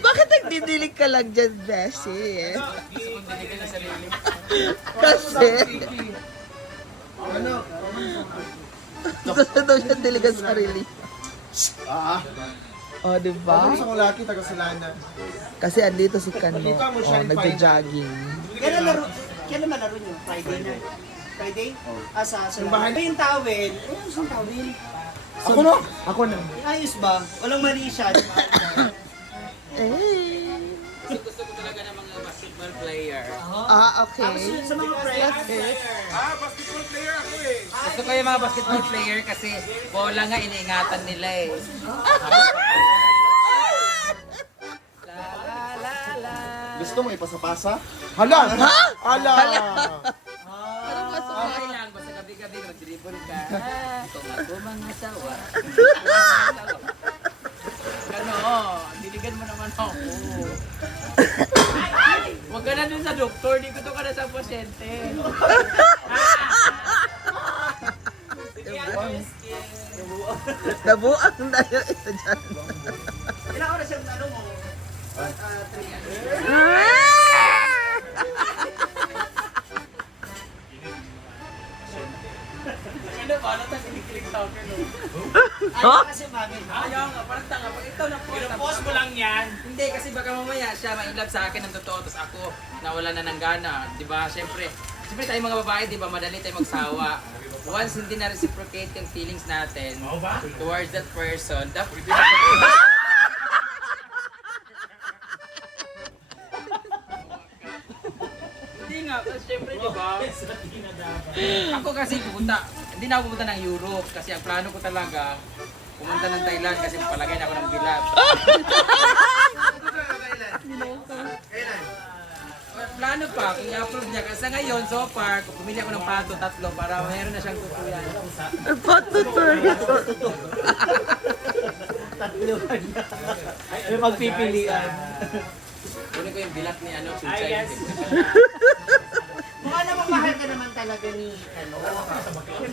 Bakit nagdidilig ka lang dyan, Beshi? Gusto kong diligan ng sarili. Kasi, gusto daw siya diligan sarili. O, diba? Gusto ko laki, taga-Silana. Kasi andito si Kano. O, nagja-jogging. Kailan malaro nyo? Friday na. Friday? Sa bahay. Yung towel. Yung towel. Ako no? Ako na. Ayos ba? Walang mali siya. Eh. Gusto ko talaga ng mga basketball player. Okay. Sa mga friends. Basketball player ako eh. Gusto ko yung mga basketball player kasi bola nga iniingatan nila eh. La la la la. Gusto mo ipasa-pasa? Hala! Ha? Hala! Okay lang, basta gabi-gabi mag-dribble ka. Kung ako mga sawa. Kano, diligan mo naman ako. Huwag ka na dun sa doktor, di ko to ka na sa pasyente. Nabuang na yung isa dyan. Ilang oras yung ano mo? 3 Ano ba? Ano tayo kinikilig sa akin? Ayaw kasi mami. Ayaw nga, parang tanga. Pag ikaw na post mo lang yan. Hindi, kasi baka mamaya siya mailab sa akin ng totoo, tapos ako nawala na ng gana. Di ba? Siyempre tayo mga babae, di ba, madali tayo magsawa. Once hindi na reciprocate yung feelings natin towards that person, dapat hindi nga, kasi siyempre, di ba? Ako kasi pupunta, hindi na ako pupunta ng Europe kasi ang plano ko talaga pumunta ng Thailand kasi palagay na ako ng bilat. Plano pa, kung i-approve niya. Kasi ngayon, so far, kung pumili ako ng pato, 3 para mayroon na siyang tutuyan. May magpipilian. Kunin ko yung bilat ni ano, Suchay. Mukha namang mahal ka naman talaga ni ano.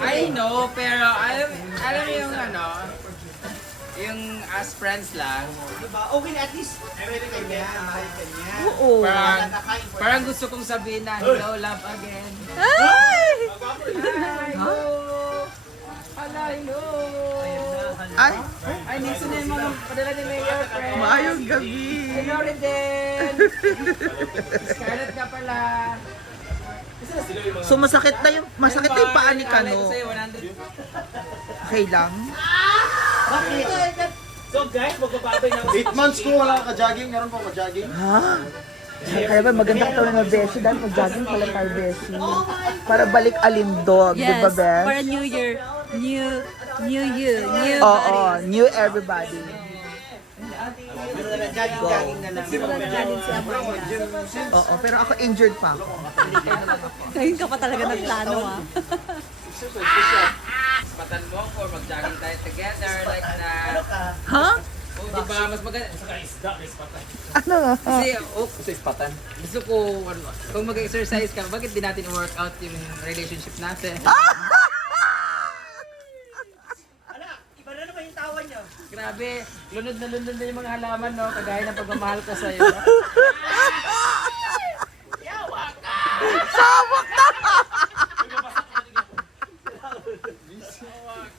I know, pero alam mo yung ano, yung as friends lang. Diba? Okay, at least pwede ka niya. Mahal ka niya. Oo. Parang gusto kong sabihin na, hello, love again. Ay! Hello! Hello! Ay! Ay, niso na yung mga padala ni Mayor, friend. Maayong gabi! Hello, Reden! Scarlett ka pala. So masakit na yung paa ni Alay Kano. ko sa'yo, 100. Okay lang? Bakit? So guys, magbababay na 8 months ko wala ka-jogging. Meron pa ka-jogging. Ha? Kaya ba maganda ka talaga, Beshi? Dahil mag-jogging pala tayo, Beshi. Para balik alindog, di ba, Yes, Besh? para New Year, new you, new Oo, new everybody. Jogging na lang. galing si Amanda. Oo, pero ako injured pa ako. Ngayon ka pa talaga nagplano ah. Patan mo for mag-jogging tayo together like that. Ha? Oh, di ba? Mas maganda. Ano nga? Kasi, sa ispatan. Gusto ko, kung mag-exercise ka, bakit di natin workout yung relationship natin? Ala, iba na naman yung tawa niyo. Grabe, lunod na yung mga halaman, no? Kagaya ng pagmamahal ko sa'yo.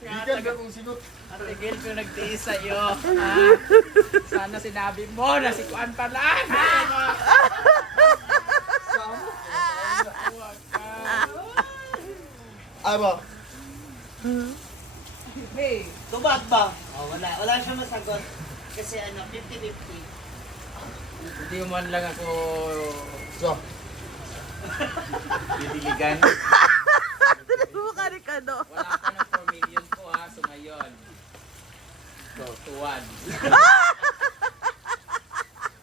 Bigan ka kung sinot. Ang tigil ko nagtiis sa'yo. Ha? Sana sinabi mo na si Kuan pala. Ay ba? Hey, Tubag ba? Oh, wala. Wala siya masagot. Kasi ano, 50-50. hindi mo man lang ako So, didiligan. Mukha ni Kano. Wala ka ng 4 million ko ha, so ngayon. So, tuwan.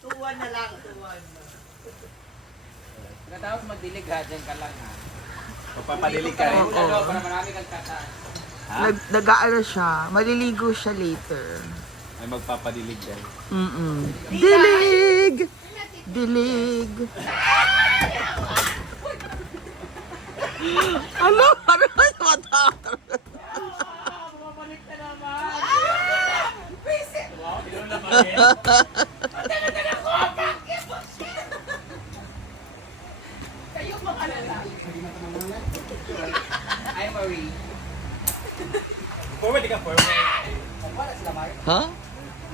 Tuwan na lang. Tuwan. Pagkatapos magdilig ha, dyan ka lang ha. Magpapadilig ka rin. Ano, para marami kang kata. Nag-aano siya, maliligo siya later. Ay magpapadilig ka rin. Dilig! Dilig! Ano? Ano ba yung mata? Bumabalik ka naman! Wow, hindi naman naman. Teka, ka formal. Ha?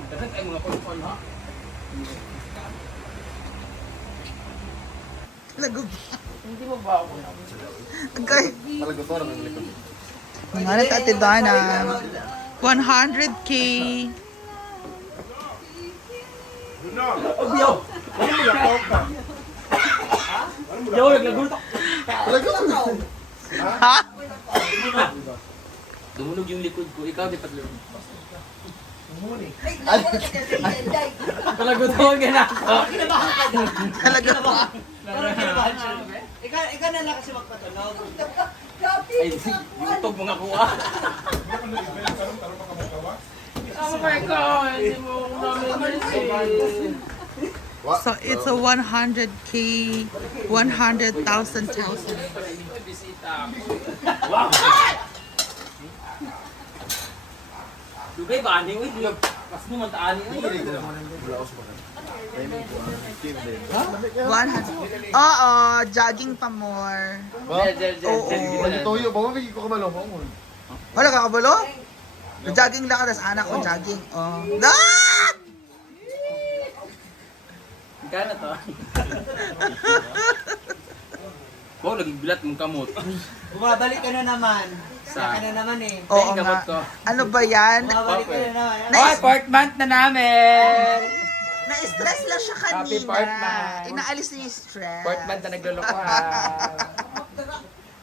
Dapat ay mga formal ha. Lago. Hindi mo ba ako? Okay. Talaga to naman likod. Mga Ate Donna. 100K. Yo, naglagulo. Talaga to. Ha? Dumunog yung likod ko. Ikaw di pa dumunog. Palagutuhan ka na ako. Talaga ba? Ikaw na lang kasi magpatunog. Ay, YouTube mga kuha. Oh my God! Hindi mo namin What? So it's a 100K, 100,000. bisita. Wow! Dugay ba? Ani? Uy, pas mo man taani. Oo, jogging pa more. Ba? Oo. Pag itoyo, ba mabigay ko kamalo mo? Wala ka kabalo? Jogging lang ka, tas anak ko jogging. Oh. Ah! Gana to? Wow, laging bilat mong kamot. Bumabalik ka na naman. Sa- Ka na naman eh. Oo Ay, gamot nga. ko. Ano ba yan? Bumabalik ka na naman. Oy, fourth month na namin! Na-stress lang siya Happy kanina. fourth month. Inaalis niya yung stress. Fourth month na naglulukuhan.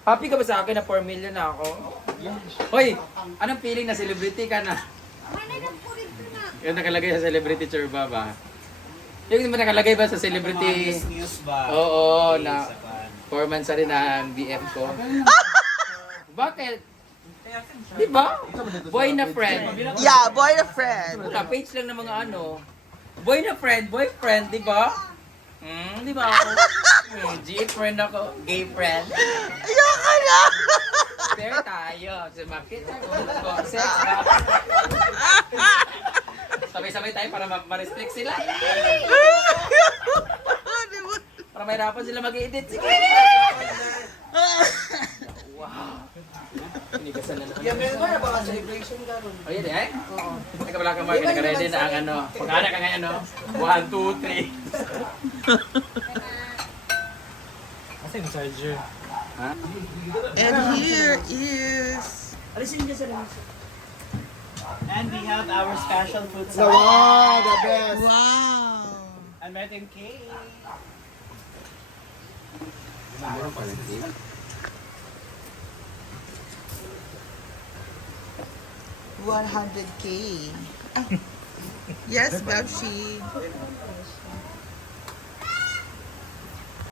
Happy ka ba sa akin na 4 million na ako? Hoy, anong feeling na celebrity ka na? Yung nakalagay sa celebrity churba ba? Yung naman nakalagay ba sa celebrity? News ba? Oo, na 4 months na rin ang BF ko. Bakit? Di ba? Boy na friend. Yeah, boy na friend. Wala, page lang ng mga ano. Boy na friend, boyfriend, di ba? Di ba ako? G friend ako, gay friend. Ayoko na! Fair tayo. Makita ko. Sex ba? Sabay-sabay tayo para ma-restrict sila. Para mahirapan sila mag-edit. Sige! Wow! Pinigasan na naman. Yung meron na baka celebration ka ron. O yun eh? Oo. Teka pala ka Mark, naka-ready na ang ano. Pag-anak ka ngayon, no? 1, 2, 3. Kasi yung charger. Ha? And here is... Alisin niyo sa labas. And we have our special food So, wow, the best. Wow! American cake. $100K. Yes, Bebshi.